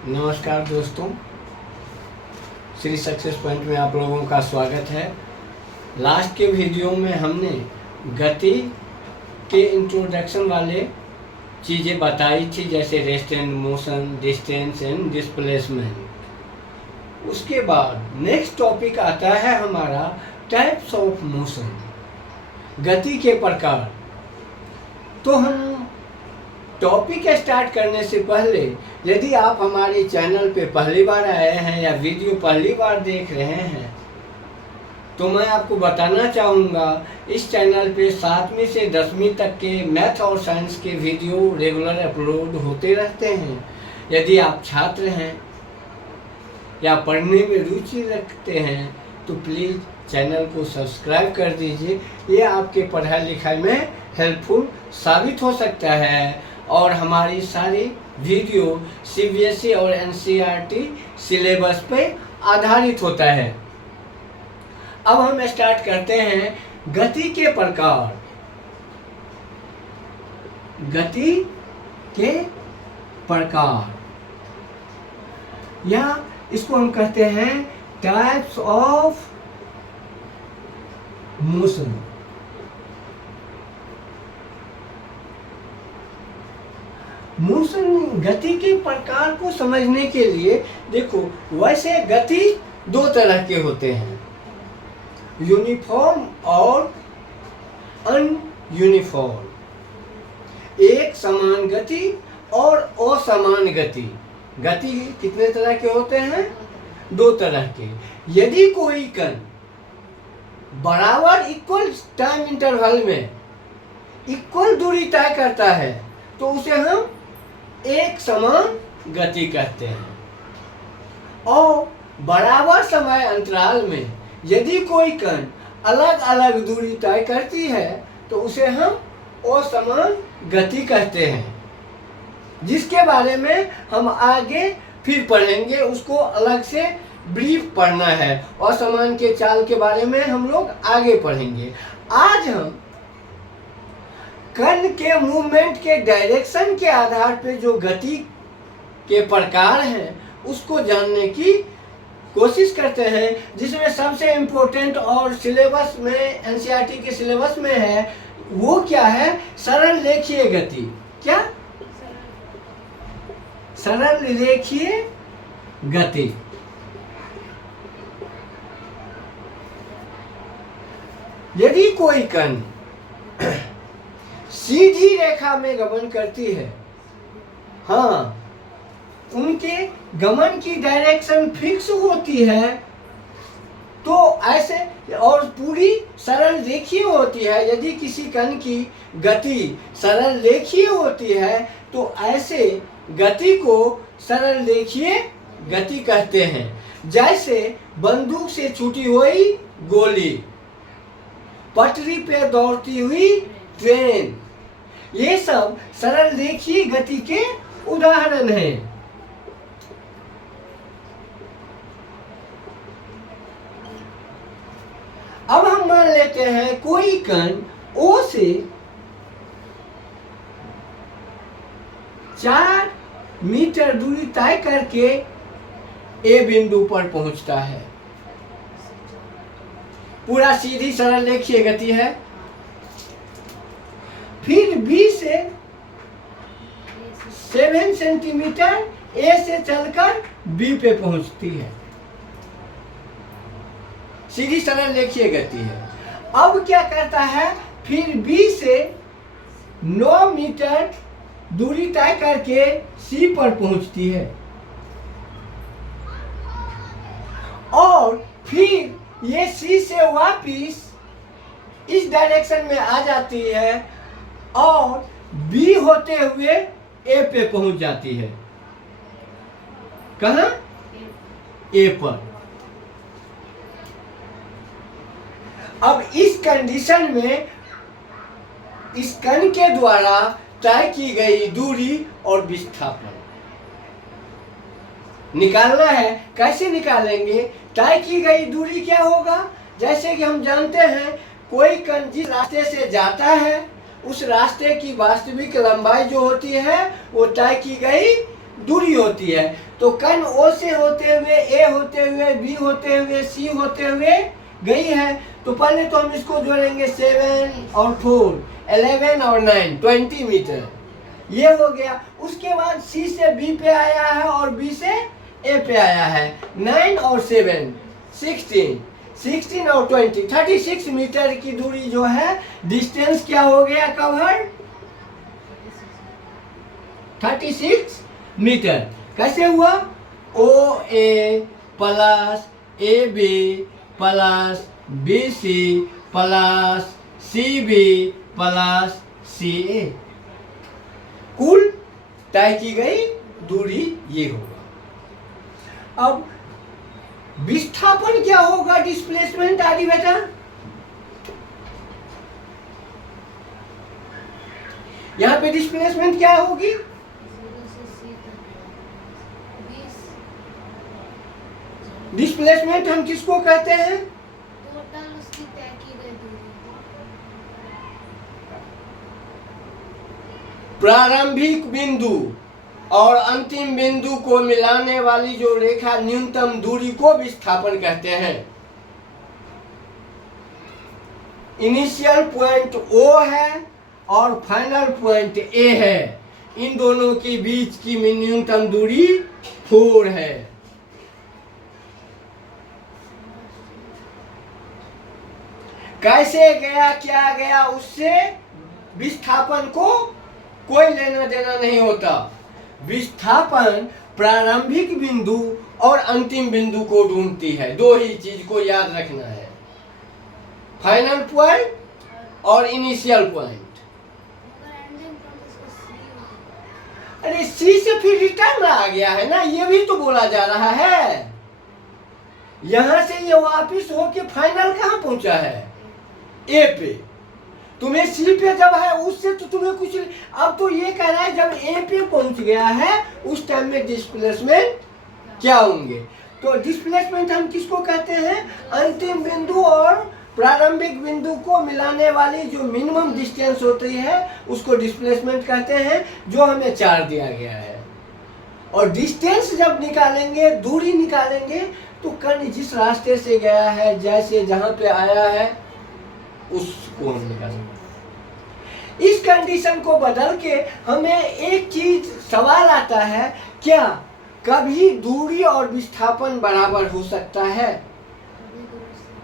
नमस्कार दोस्तों, Shri success point में आप लोगों का स्वागत है। लास्ट के वीडियो में हमने गति के इंट्रोडक्शन वाले चीज़ें बताई थी, जैसे rest and motion, distance and displacement. उसके बाद नेक्स्ट टॉपिक आता है हमारा टाइप्स ऑफ मोशन, गति के प्रकार। तो हम टॉपिक स्टार्ट करने से पहले, यदि आप हमारे चैनल पे पहली बार आए हैं या वीडियो पहली बार देख रहे हैं, तो मैं आपको बताना चाहूँगा इस चैनल पे 7वीं से 10वीं तक के मैथ और साइंस के वीडियो रेगुलर अपलोड होते रहते हैं। यदि आप छात्र हैं या पढ़ने में रुचि रखते हैं तो प्लीज़ चैनल को सब्सक्राइब कर दीजिए। ये आपके पढ़ाई लिखाई में हेल्पफुल साबित हो सकता है। और हमारी सारी वीडियो सीबीएसई और एनसीईआरटी सिलेबस पे आधारित होता है। अब हम स्टार्ट करते हैं गति के प्रकार। गति के प्रकार या इसको हम कहते हैं टाइप्स ऑफ मोशन। मोशन गति के प्रकार को समझने के लिए देखो, वैसे गति दो तरह के होते हैं, यूनिफॉर्म और अनयूनिफॉर्म। एक समान गति और असमान गति। गति कितने तरह के होते हैं? दो तरह के। यदि कोई कण बराबर इक्वल टाइम इंटरवल में इक्वल दूरी तय करता है तो उसे हम एक समान गति कहते हैं। और बराबर समय अंतराल में यदि कोई कण अलग अलग दूरी तय करती है तो उसे हम असमान गति कहते हैं, जिसके बारे में हम आगे फिर पढ़ेंगे। उसको अलग से ब्रीफ पढ़ना है। असमान के चाल के बारे में हम लोग आगे पढ़ेंगे। आज हम कण के मूवमेंट के डायरेक्शन के आधार पे जो गति के प्रकार हैं उसको जानने की कोशिश करते हैं, जिसमें सबसे इम्पोर्टेंट और सिलेबस में एनसीईआरटी के सिलेबस में है वो क्या है? सरल रेखीय गति। क्या? सरल रेखीय गति। यदि कोई कण सीधी रेखा में गमन करती है, हाँ, उनके गमन की डायरेक्शन फिक्स होती है, तो ऐसे और पूरी सरल रेखीय होती है। यदि किसी कण की गति सरल रेखीय होती है तो ऐसे गति को सरल रेखीय गति कहते हैं। जैसे बंदूक से छूटी हुई गोली, पटरी पे दौड़ती हुई ट्रेन, ये सब सरल रेखीय गति के उदाहरण हैं। अब हम मान लेते हैं कोई कण O से 4 मीटर दूरी तय करके A बिंदु पर पहुंचता है। पूरा सीधी सरल रेखीय गति है। फिर B से 7 सेंटीमीटर A से चलकर B पे पहुंचती है। सीधी सरल रेखीय गति है। अब क्या करता है? फिर B से 9 मीटर दूरी तय करके C पर पहुंचती है और फिर ये C से वापिस इस डायरेक्शन में आ जाती है और B होते हुए A पे पहुंच जाती है। कहाँ? A पर। अब इस कंडीशन में इस कण के द्वारा तय की गई दूरी और विस्थापन निकालना है। कैसे निकालेंगे? तय की गई दूरी क्या होगा? जैसे कि हम जानते हैं कोई कण जिस रास्ते से जाता है उस रास्ते की वास्तविक लंबाई जो होती है वो तय की गई दूरी होती है। तो कण ओ से होते हुए, ए होते हुए, बी होते हुए, सी होते हुए गई है। तो पहले तो हम इसको जोड़ेंगे 7 और 4, 11 और 9, 20 मीटर, ये हो गया। उसके बाद सी से बी पे आया है और बी से ए पे आया है। 9 और 7, 16, 16 और 20, 36 मीटर की दूरी जो है, डिस्टेंस क्या हो गया कवर, 36 मीटर। कैसे हुआ, O A plus A B plus B C plus C B plus C A, कुल तय की गई दूरी ये होगा। अब विस्थापन क्या होगा, डिस्प्लेसमेंट आदि बेटा, यहाँ पे डिस्प्लेसमेंट क्या होगी, डिस्प्लेसमेंट हम किसको कहते हैं, टोटल उसकी तय की गई दूरी, प्रारंभिक बिंदु और अंतिम बिंदु को मिलाने वाली जो रेखा न्यूनतम दूरी को विस्थापन कहते हैं। इनिशियल पॉइंट ओ है और फाइनल पॉइंट ए है, इन दोनों के बीच की न्यूनतम दूरी 4 है। कैसे गया, क्या गया, उससे विस्थापन को कोई लेना देना नहीं होता। विस्थापन प्रारंभिक बिंदु और अंतिम बिंदु को ढूंढती है। दो ही चीज को याद रखना है, फाइनल पॉइंट और इनिशियल पॉइंट। अगर एंडिंग पॉइंट उसको सी हो, अरे सी से फिर रिटर्न आ गया है ना, ये भी तो बोला जा रहा है। यहां से ये वापिस होके फाइनल कहाँ पहुंचा है, ए पे। तुम्हें सी पे जब है उससे तो तुम्हें कुछ, अब तो ये कह रहा है जब ए पे पहुंच गया है उस टाइम में डिस्प्लेसमेंट क्या होंगे। तो डिस्प्लेसमेंट हम किसको कहते हैं, अंतिम बिंदु और प्रारंभिक बिंदु को मिलाने वाली जो मिनिमम डिस्टेंस होती है उसको डिस्प्लेसमेंट कहते हैं, जो हमें 4 दिया गया है। और डिस्टेंस जब निकालेंगे, दूरी निकालेंगे, तो कण जिस रास्ते से गया है, जैसे जहां पे आया है उसको हम निकालेंगे। इस कंडीशन को बदल के हमें एक चीज सवाल आता है, क्या कभी दूरी और विस्थापन बराबर हो सकता है? कभी दूर से हो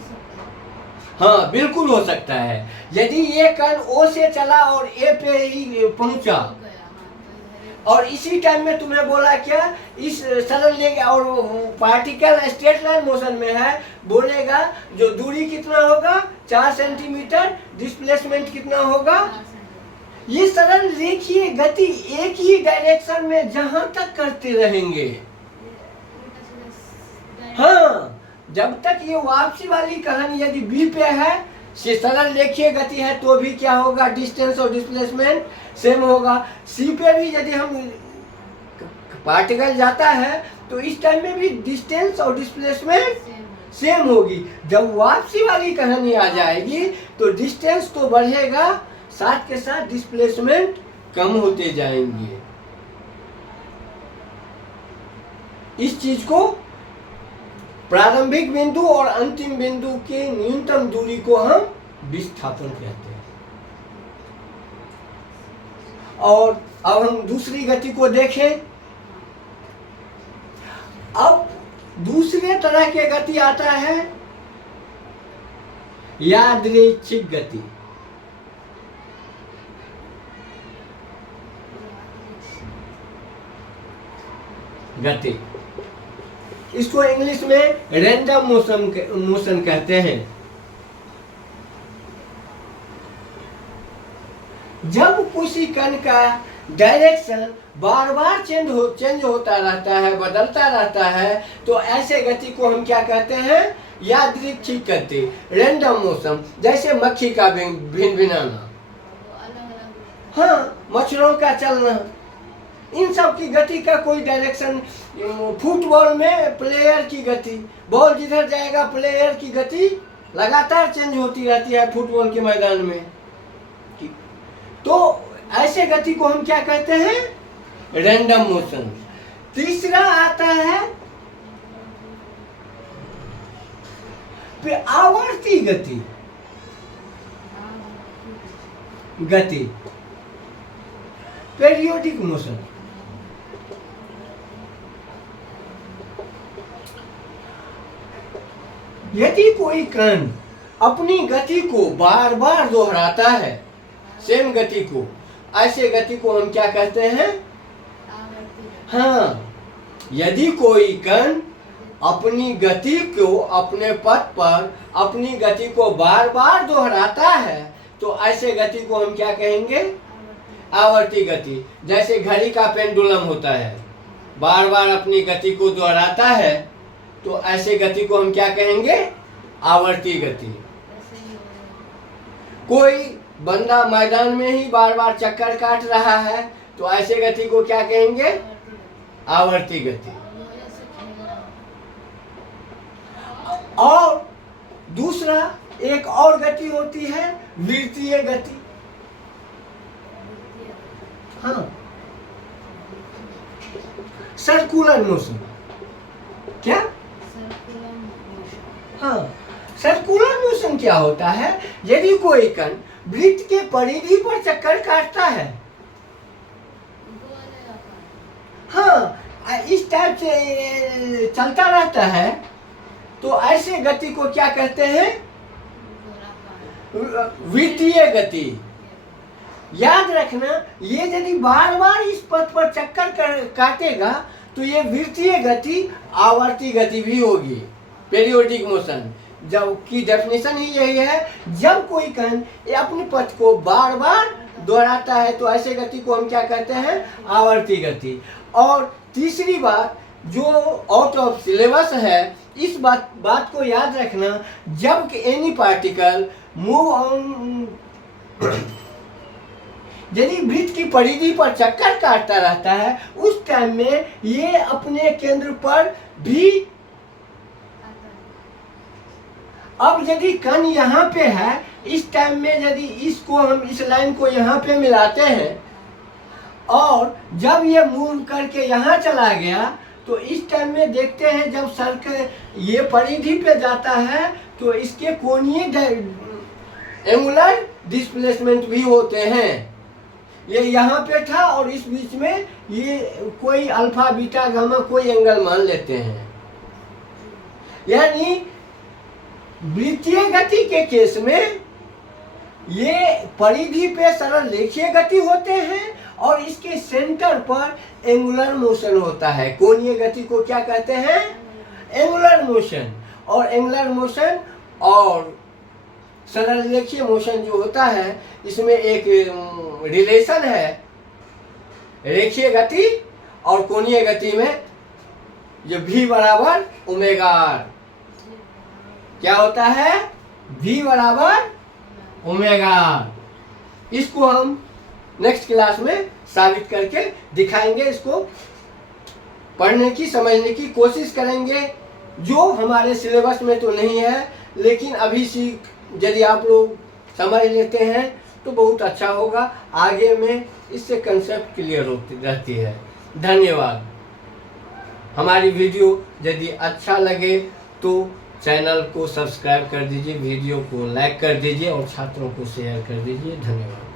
सकता है। हाँ बिल्कुल हो सकता है। यदि ये कण ओ से चला और ए पे ही पहुंचा, हो गया, हाँ, तो इधर एक और इसी टाइम में तुम्हें बोला क्या, इस सरल लेके, और पार्टिकल स्ट्रेट लाइन मोशन में है, बोलेगा जो दूरी कितना होगा 4 सेंटीमीटर, डिस्प्लेसमेंट कितना होगा। 4 सेंटीमीटर। ये सरल रेखीय गति एक ही डायरेक्शन में जहां तक करते रहेंगे, उल्टा सीधा हाँ, जब तक ये वापसी वाली कहानी यदि बी पे है, से सरल रेखीय गति है, तो भी क्या होगा, डिस्टेंस और डिस्प्लेसमेंट सेम होगा। सी पे भी यदि हम पार्टिकल जाता है तो इस टाइम में भी डिस्टेंस और डिस्प्लेसमेंट सेम सेम होगी। जब वापसी वाली कहानी आ जाएगी तो डिस्टेंस तो बढ़ेगा, साथ के साथ डिस्प्लेसमेंट कम होते जाएंगे। इस चीज को प्रारंभिक बिंदु और अंतिम बिंदु के न्यूनतम दूरी को हम विस्थापन कहते हैं। और अब हम दूसरी गति को देखें। अब दूसरे तरह के गति आता है यादृच्छिक गति। गति इसको इंग्लिश में रैंडम मोशन कहते हैं। जब किसी कण का डायरेक्शन बार बार चेंज होता रहता है, बदलता रहता है, तो ऐसे गति को हम क्या कहते हैं, यादृच्छिक गति, रैंडम मोशन। जैसे मक्खी का भिनभिनाना, अलग अलग, हाँ, मच्छरों का चलना, इन सब की गति का कोई डायरेक्शन। फुटबॉल में प्लेयर की गति, बॉल जिधर जाएगा प्लेयर की गति लगातार चेंज होती रहती है फुटबॉल के मैदान में। तो ऐसे गति को हम क्या कहते हैं? Random motion. तीसरा आता है आवर्ती गति। Periodic motion. यदि कोई कण अपनी गति को बार बार दोहराता है, सेम गति को, ऐसे गति को हम क्या कहते हैं? हाँ, यदि कोई कण अपनी गति को, अपने पथ पर अपनी गति को बार बार दोहराता है, तो ऐसे गति को हम क्या कहेंगे? आवर्ती गति। जैसे घड़ी का पेंडुलम होता है, बार बार अपनी गति को दोहराता है, तो ऐसे गति को हम क्या कहेंगे? आवर्ती गति। कोई बंदा मैदान में ही बार बार चक्कर काट रहा है, तो ऐसे गति को क्या कहेंगे? आवर्ती गति। और दूसरा एक और गति होती है वृत्तीय गति। हाँ, सर्कुलर मोशन। क्या? हाँ, सर्कुलर मोशन क्या होता है? यदि कोई कण वृत्त के परिधि पर चक्कर काटता है, हाँ, इस टाइप से चलता रहता है, तो ऐसे गति को क्या कहते हैं? वृत्तीय गति। याद रखना, ये यदि बार बार इस पथ पर चक्कर काटेगा तो ये वृत्तीय गति आवर्ती गति भी होगी, पेरियोडिक मोशन। जब की डेफिनेशन ही यही है, जब कोई कण अपने पथ को बार बार दोहराता है तो ऐसे गति को हम क्या कहते हैं? आवर्ती गति। और तीसरी बात जो आउट ऑफ सिलेबस है, इस बात को याद रखना, जब एनी पार्टिकल मूव ऑन, यदि वृत्त की परिधि पर चक्कर काटता रहता है, उस टाइम में ये अपने केंद्र पर भी, अब यदि कण यहाँ पे है, इस टाइम में यदि इसको हम, इस लाइन को यहाँ पे मिलाते हैं, और जब ये मूव करके यहाँ चला गया, तो इस टाइम में देखते हैं जब सर्कल ये परिधि पे जाता है तो इसके कोणीय एंगुलर डिस्प्लेसमेंट भी होते हैं। ये यहाँ पे था और इस बीच में ये कोई अल्फा बीटा गामा कोई एंगल मान लेते हैं। यानी वृत्तीय गति के केस में ये परिधि पे सरल रेखीय गति होते हैं और इसके सेंटर पर एंगुलर मोशन होता है। कोणीय गति को क्या कहते हैं? Angular motion. और एंगुलर मोशन और सरल रेखीय मोशन जो होता है, इसमें एक रिलेशन है रेखीय गति और कोणीय गति में, जो V बराबर ओमेगा आर। क्या होता है? V बराबर ओमेगा आर। इसको हम नेक्स्ट क्लास में साबित करके दिखाएंगे। इसको पढ़ने की, समझने की कोशिश करेंगे, जो हमारे सिलेबस में तो नहीं है, लेकिन अभी यदि आप लोग समझ लेते हैं तो बहुत अच्छा होगा। आगे में इससे कंसेप्ट क्लियर रहती है। धन्यवाद। हमारी वीडियो यदि अच्छा लगे तो चैनल को सब्सक्राइब कर दीजिए, वीडियो को लाइक कर दीजिए और छात्रों को शेयर कर दीजिए। धन्यवाद।